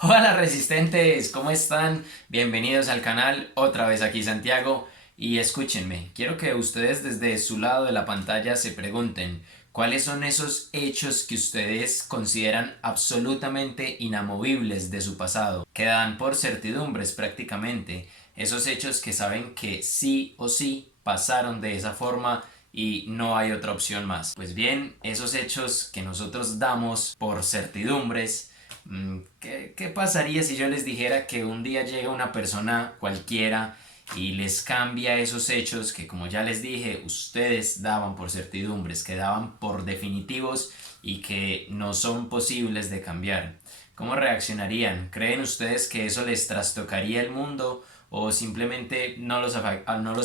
Hola resistentes, ¿cómo están? Bienvenidos al canal, otra vez aquí Santiago y escúchenme, quiero que ustedes desde su lado de la pantalla se pregunten cuáles son esos hechos que ustedes consideran absolutamente inamovibles de su pasado, que dan por certidumbres prácticamente, esos hechos que saben que sí o sí pasaron de esa forma y no hay otra opción más. Pues bien, esos hechos que nosotros damos por certidumbres. ¿Qué pasaría si yo les dijera que un día llega una persona cualquiera y les cambia esos hechos que, como ya les dije, ustedes daban por certidumbres, que daban por definitivos y que no son posibles de cambiar? ¿Cómo reaccionarían? ¿Creen ustedes que eso les trastocaría el mundo o simplemente no los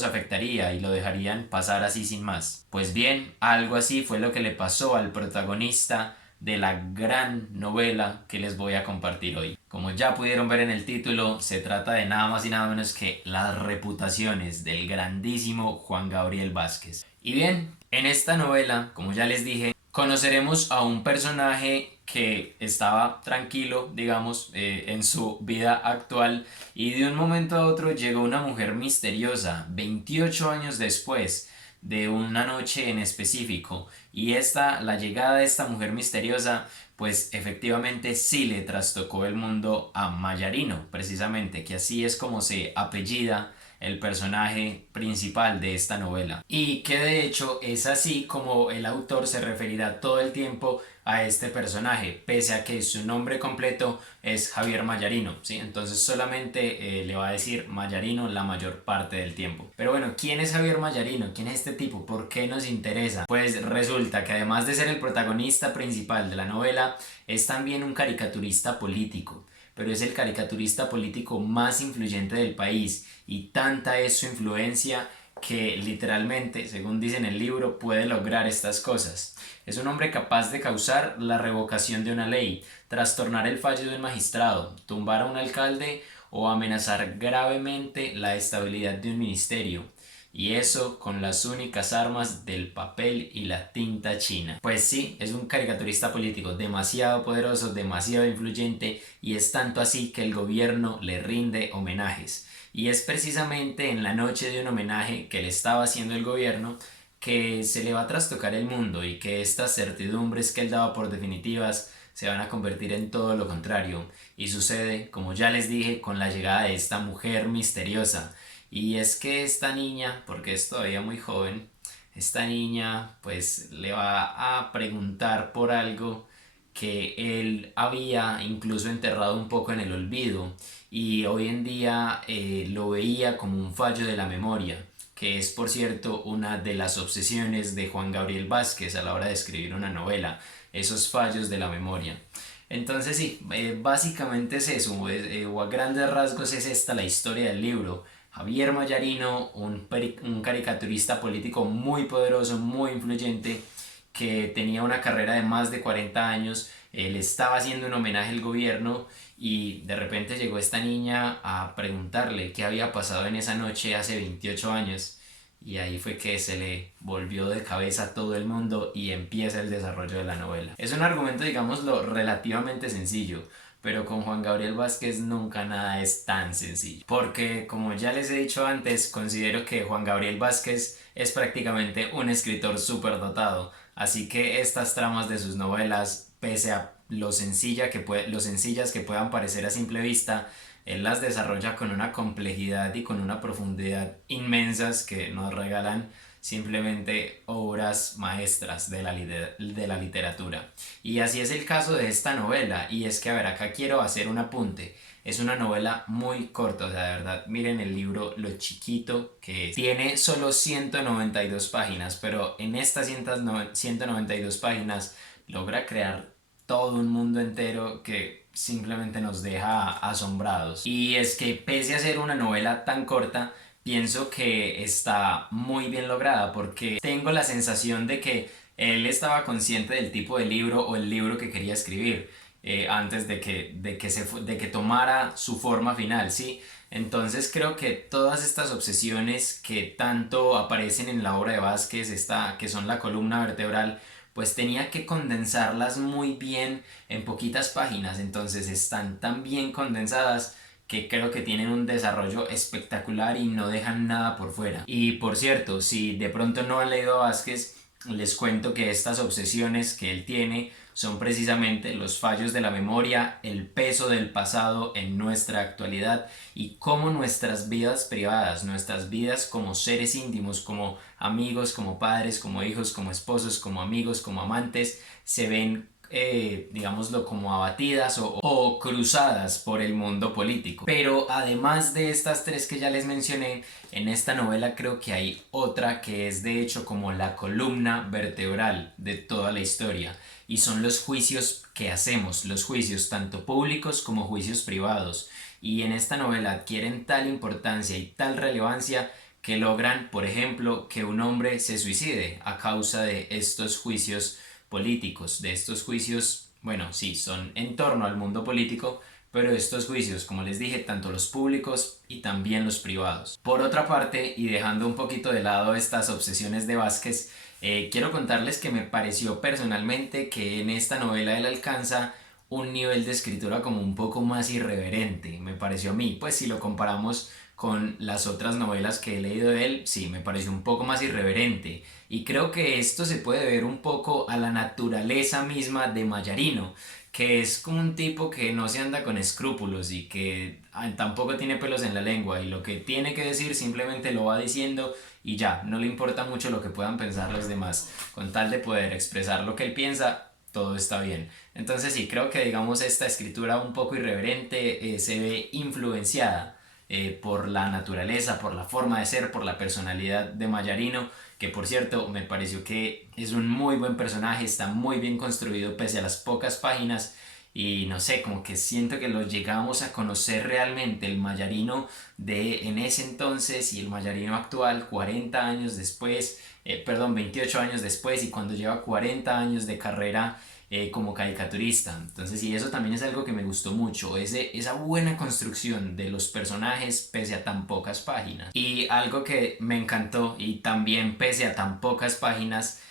afectaría y lo dejarían pasar así sin más? Pues bien, algo así fue lo que le pasó al protagonista de la gran novela que les voy a compartir hoy. Como ya pudieron ver en el título, se trata de nada más y nada menos que Las reputaciones del grandísimo Juan Gabriel Vázquez. Y bien, en esta novela, como ya les dije, conoceremos a un personaje que estaba tranquilo, digamos, en su vida actual y de un momento a otro llegó una mujer misteriosa, 28 años después de una noche en específico. Y la llegada de esta mujer misteriosa, pues efectivamente sí le trastocó el mundo a Mayarino, precisamente, que así es como se apellida el personaje principal de esta novela. Y que de hecho es así como el autor se referirá todo el tiempo a este personaje, pese a que su nombre completo es Javier Mayarino, ¿sí? Entonces solamente le va a decir Mayarino la mayor parte del tiempo. Pero bueno, ¿quién es Javier Mayarino? ¿Quién es este tipo? ¿Por qué nos interesa? Pues resulta que además de ser el protagonista principal de la novela, es también un caricaturista político, pero es el caricaturista político más influyente del país y tanta es su influencia que literalmente, según dice en el libro, puede lograr estas cosas. Es un hombre capaz de causar la revocación de una ley, trastornar el fallo de un magistrado, tumbar a un alcalde o amenazar gravemente la estabilidad de un ministerio. Y eso con las únicas armas del papel y la tinta china. Pues sí, es un caricaturista político demasiado poderoso, demasiado influyente y es tanto así que el gobierno le rinde homenajes. Y es precisamente en la noche de un homenaje que le estaba haciendo el gobierno que se le va a trastocar el mundo y que estas certidumbres que él daba por definitivas se van a convertir en todo lo contrario. Y sucede, como ya les dije, con la llegada de esta mujer misteriosa. Y es que esta niña, porque es todavía muy joven, esta niña pues le va a preguntar por algo que él había incluso enterrado un poco en el olvido y hoy en día lo veía como un fallo de la memoria, que es por cierto una de las obsesiones de Juan Gabriel Vázquez a la hora de escribir una novela, esos fallos de la memoria. Entonces sí, básicamente es eso, o a grandes rasgos es esta la historia del libro. Javier Mayarino, un caricaturista político muy poderoso, muy influyente, que tenía una carrera de más de 40 años, le estaba haciendo un homenaje al gobierno y de repente llegó esta niña a preguntarle qué había pasado en esa noche hace 28 años y ahí fue que se le volvió de cabeza a todo el mundo y empieza el desarrollo de la novela. Es un argumento, digámoslo, relativamente sencillo, pero con Juan Gabriel Vázquez nunca nada es tan sencillo. Porque, como ya les he dicho antes, considero que Juan Gabriel Vázquez es prácticamente un escritor súper dotado. Así que estas tramas de sus novelas, pese a lo sencillas que puedan parecer a simple vista, él las desarrolla con una complejidad y con una profundidad inmensas que nos regalan simplemente obras maestras de la literatura. Y así es el caso de esta novela, y es que, a ver, acá quiero hacer un apunte. Es una novela muy corta, o sea, de verdad, miren el libro, lo chiquito que es. Tiene solo 192 páginas, pero en estas 192 páginas logra crear todo un mundo entero que simplemente nos deja asombrados. Y es que pese a ser una novela tan corta, pienso que está muy bien lograda porque tengo la sensación de que él estaba consciente del tipo de libro o el libro que quería escribir antes de que tomara su forma final, ¿sí? Entonces creo que todas estas obsesiones que tanto aparecen en la obra de Vázquez, que son la columna vertebral, pues tenía que condensarlas muy bien en poquitas páginas, entonces están tan bien condensadas que creo que tienen un desarrollo espectacular y no dejan nada por fuera. Y por cierto, si de pronto no han leído a Vázquez, les cuento que estas obsesiones que él tiene son precisamente los fallos de la memoria, el peso del pasado en nuestra actualidad y cómo nuestras vidas privadas, nuestras vidas como seres íntimos, como amigos, como padres, como hijos, como esposos, como amigos, como amantes, se ven digámoslo, como abatidas o cruzadas por el mundo político. Pero además de estas tres que ya les mencioné, en esta novela creo que hay otra que es de hecho como la columna vertebral de toda la historia y son los juicios que hacemos, los juicios tanto públicos como juicios privados. Y en esta novela adquieren tal importancia y tal relevancia que logran, por ejemplo, que un hombre se suicide a causa de estos juicios políticos, de estos juicios, bueno, sí, son en torno al mundo político, pero estos juicios, como les dije, tanto los públicos y también los privados. Por otra parte, y dejando un poquito de lado estas obsesiones de Vázquez, quiero contarles que me pareció personalmente que en esta novela él alcanza un nivel de escritura como un poco más irreverente, me pareció a mí, pues si lo comparamos con las otras novelas que he leído de él, sí, me pareció un poco más irreverente. Y creo que esto se puede ver un poco a la naturaleza misma de Mayarino, que es como un tipo que no se anda con escrúpulos y que tampoco tiene pelos en la lengua y lo que tiene que decir simplemente lo va diciendo y ya, no le importa mucho lo que puedan pensar los demás, con tal de poder expresar lo que él piensa, todo está bien. Entonces sí, creo que digamos esta escritura un poco irreverente se ve influenciada por la naturaleza, por la forma de ser, por la personalidad de Mayarino, que por cierto me pareció que es un muy buen personaje, está muy bien construido pese a las pocas páginas y no sé, como que siento que lo llegamos a conocer realmente, el Mayarino de en ese entonces y el Mayarino actual 40 años después, perdón, 28 años después y cuando lleva 40 años de carrera como caricaturista. Entonces, y eso también es algo que me gustó mucho, esa buena construcción de los personajes pese a tan pocas páginas. Y algo que me encantó y también pese a tan pocas páginas,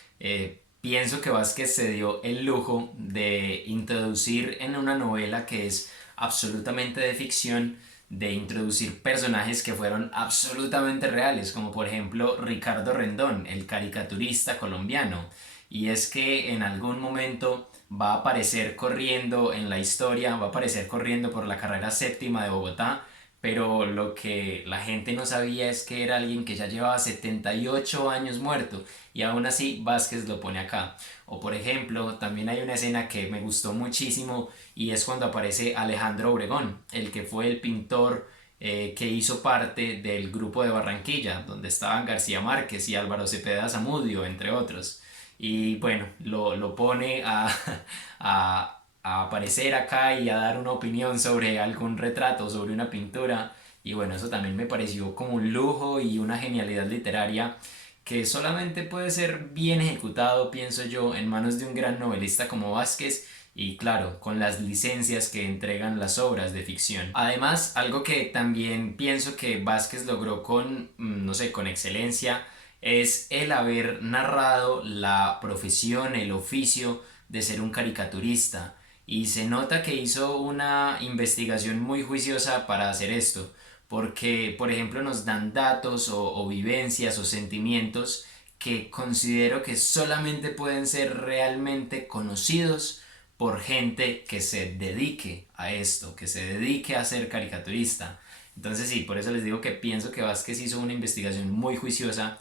pienso que Vázquez se dio el lujo de introducir en una novela que es absolutamente de ficción, de introducir personajes que fueron absolutamente reales, como por ejemplo Ricardo Rendón, el caricaturista colombiano. Y es que en algún momento va a aparecer corriendo en la historia, va a aparecer corriendo por la carrera séptima de Bogotá, pero lo que la gente no sabía es que era alguien que ya llevaba 78 años muerto y aún así Vázquez lo pone acá. O por ejemplo, también hay una escena que me gustó muchísimo y es cuando aparece Alejandro Obregón, el que fue el pintor que hizo parte del grupo de Barranquilla, donde estaban García Márquez y Álvaro Cepeda Zamudio, entre otros. Y bueno, lo pone a aparecer acá y a dar una opinión sobre algún retrato, sobre una pintura. Y bueno, eso también me pareció como un lujo y una genialidad literaria que solamente puede ser bien ejecutado, pienso yo, en manos de un gran novelista como Vázquez y claro, con las licencias que entregan las obras de ficción. Además, algo que también pienso que Vázquez logró con, no sé, con excelencia, es el haber narrado la profesión, el oficio de ser un caricaturista. Y se nota que hizo una investigación muy juiciosa para hacer esto, porque por ejemplo nos dan datos o vivencias o sentimientos que considero que solamente pueden ser realmente conocidos por gente que se dedique a esto, que se dedique a ser caricaturista. Entonces sí, por eso les digo que pienso que Vázquez hizo una investigación muy juiciosa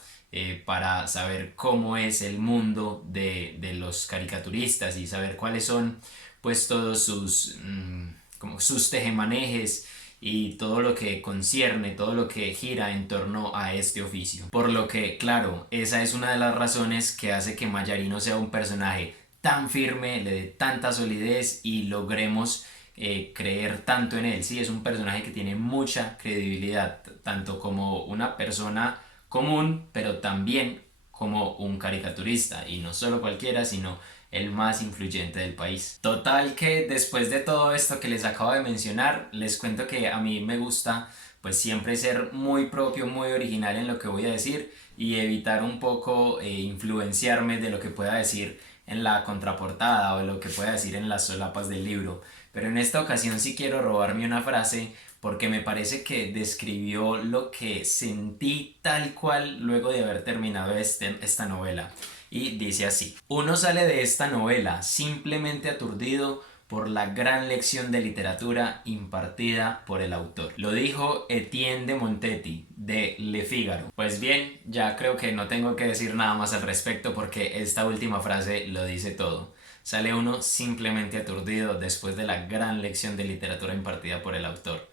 para saber cómo es el mundo de los caricaturistas y saber cuáles son pues todos sus, como sus tejemanejes y todo lo que concierne, todo lo que gira en torno a este oficio. Por lo que, claro, esa es una de las razones que hace que Mayarino sea un personaje tan firme, le dé tanta solidez y logremos creer tanto en él. Sí, es un personaje que tiene mucha credibilidad, tanto como una persona común, pero también como un caricaturista, y no solo cualquiera, sino el más influyente del país. Total que después de todo esto que les acabo de mencionar, les cuento que a mí me gusta pues siempre ser muy propio, muy original en lo que voy a decir y evitar un poco influenciarme de lo que pueda decir en la contraportada o lo que pueda decir en las solapas del libro, pero en esta ocasión sí quiero robarme una frase porque me parece que describió lo que sentí tal cual luego de haber terminado esta novela. Y dice así: uno sale de esta novela simplemente aturdido por la gran lección de literatura impartida por el autor. Lo dijo Etienne de Montetti, de Le Figaro. Pues bien, ya creo que no tengo que decir nada más al respecto porque esta última frase lo dice todo. Sale uno simplemente aturdido después de la gran lección de literatura impartida por el autor.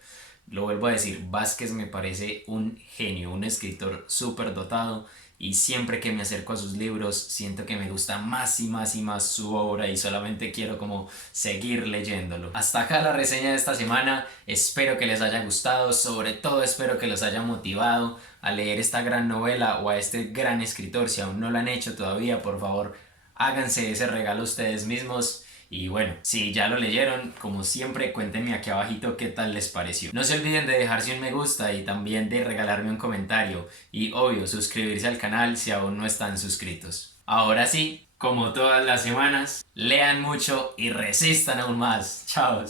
Lo vuelvo a decir, Vázquez me parece un genio, un escritor súper dotado, y siempre que me acerco a sus libros siento que me gusta más y más y más su obra y solamente quiero como seguir leyéndolo. Hasta acá la reseña de esta semana, espero que les haya gustado, sobre todo espero que los haya motivado a leer esta gran novela o a este gran escritor. Si aún no lo han hecho todavía, por favor háganse ese regalo ustedes mismos. Y bueno, si ya lo leyeron, como siempre, cuéntenme aquí abajito qué tal les pareció. No se olviden de dejarse un me gusta y también de regalarme un comentario. Y obvio, suscribirse al canal si aún no están suscritos. Ahora sí, como todas las semanas, lean mucho y resistan aún más. Chao.